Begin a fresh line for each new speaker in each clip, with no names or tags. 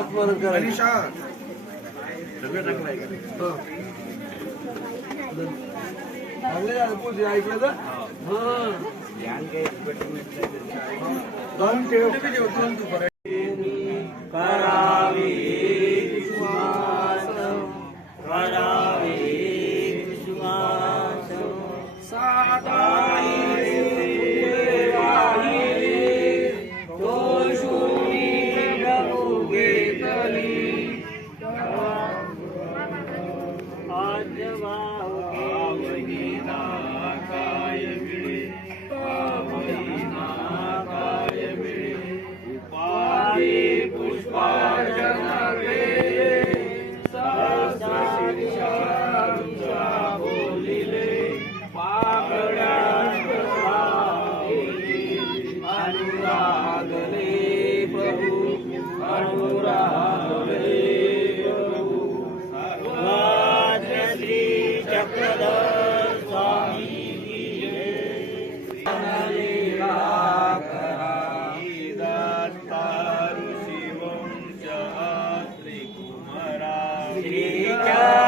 स्मरण करायचं. ऐकलं तर? हा.
दोन Ika.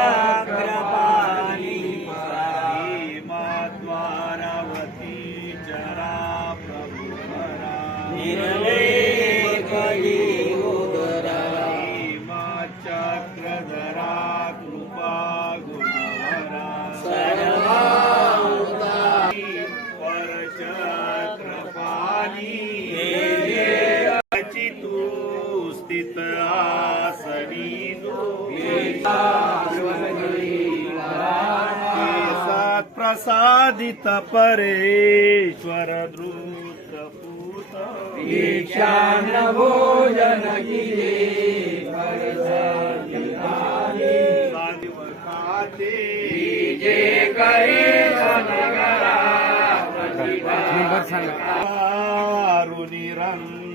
स्थित आसनी सत् प्रसादित परेश्वर द्रुतपूत खाते जे करुणी रंगमा धनुचरी नमिदे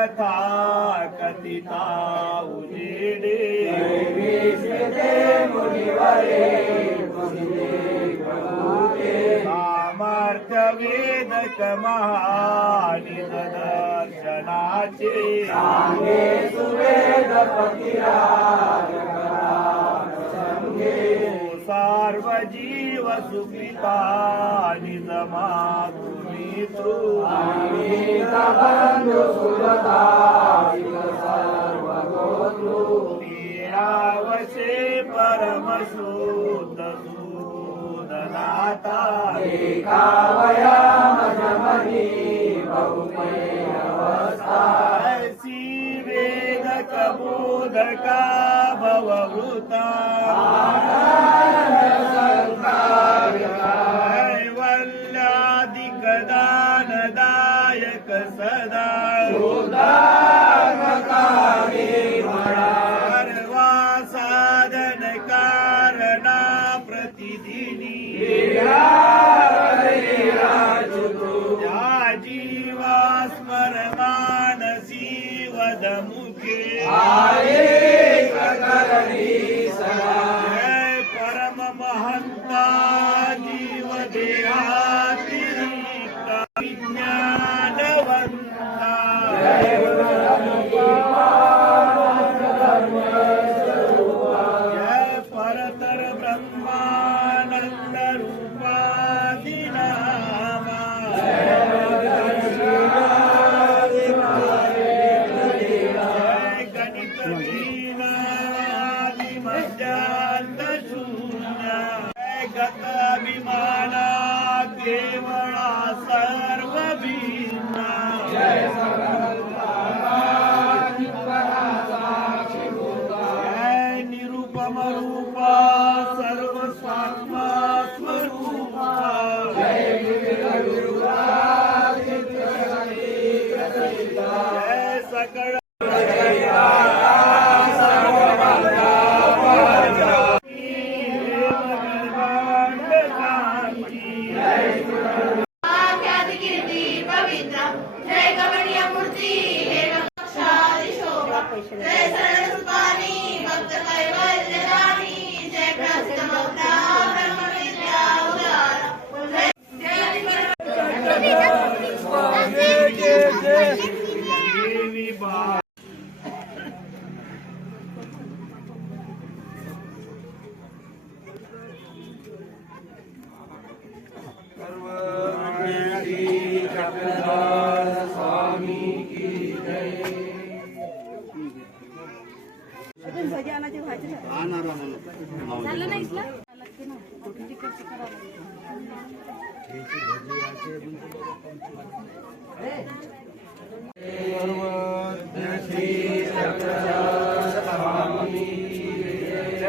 कथा कथिता उजेडे सामर्थ्य वेदक महानिदर्शनाचे सार्व सार्वजीव सुपिता निजमा तुम्ही तू पीडावशे परमशुद्ध सूदनाता ऐसी वेदक बोधका भवभूता। कैवल्याधिक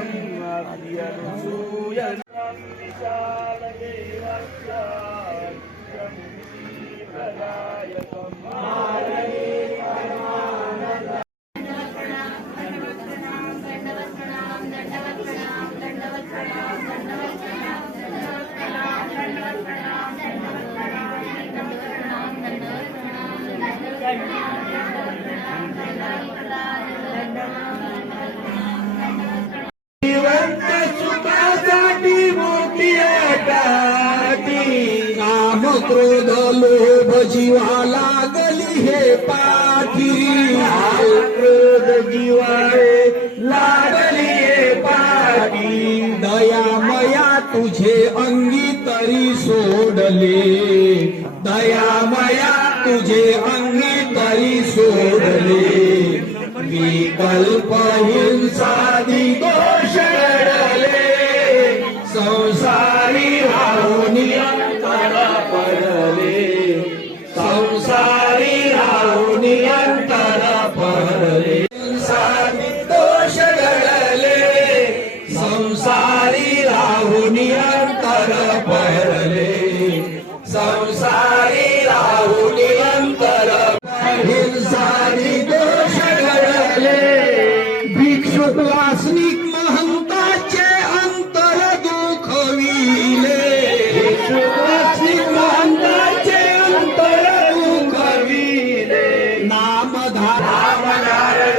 محمد يا رسول जीवा
लागली हे पाठी.
क्रोध जीवाळे लागली हे पाठी.
दयामया तुझे अंगी तरी सोडले. दयामया तुझे अंगी तरी सोडले. विकल्प हिंसादी दोष वैष्णनिक महंताचे अंतर दुखविले. महंताचे अंतर दुखविले. नामधार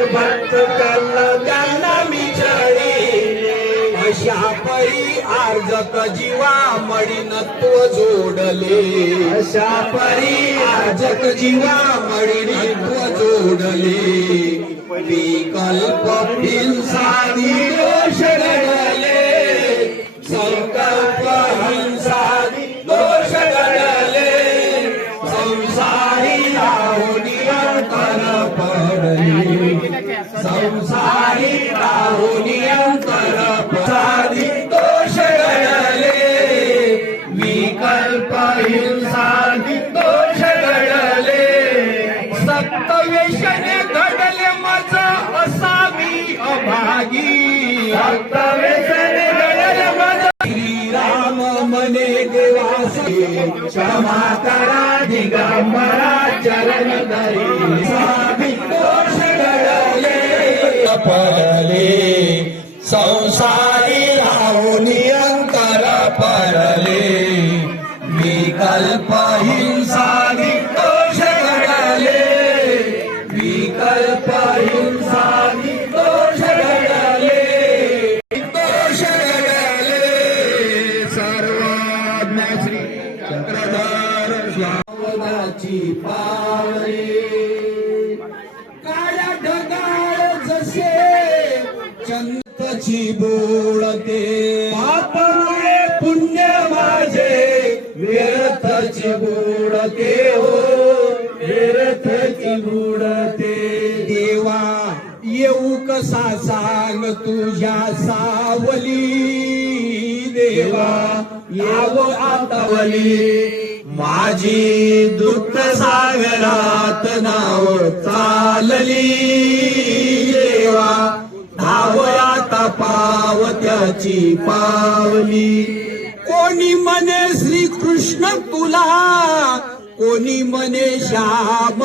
भक्त कल्ल त्यांना विचारिले
अशा परी
अर्जत जीवा मणिनत्व जोडले. अशा परी अर्जत जीवा मणिनत्व जोडले. विकल्प हिंसादी दोष
दिगंबरा चरण धरी
साधी दोष पडले संसारी राहून अंतर पडले विकल्प चंदची बोळते पापमुळे पुण्य माझे व्यर्थची बुडते हो. व्यर्थची बुडते देवा येऊ कसा सांग तुझ्या सावली? देवा याव आतावली माझी दुःख सागरात नाव चालली. पावत्याची पावली. कोणी म्हणे श्रीकृष्ण तुला कोणी म्हणे श्याम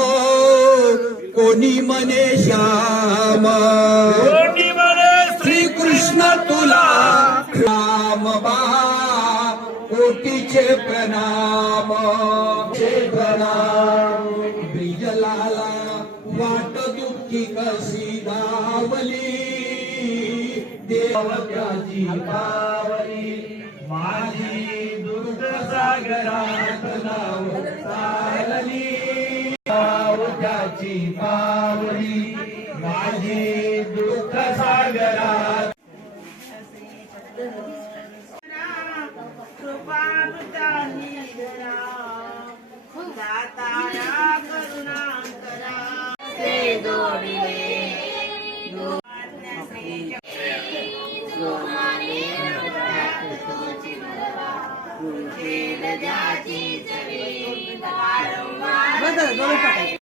कोणी म्हणे श्याम. श्रीकृष्ण तुला राम बा कोटीचे प्रणाम. चे प्रणाम ब्रिजलाला वाट दुःखी कशी धावली. देवत्याची पावली. माझी दुर्ग सागरात नाव चालली देवत्याची पावली. माझी दुःख सागरात
कृपा दातारा
গরু পাঠাই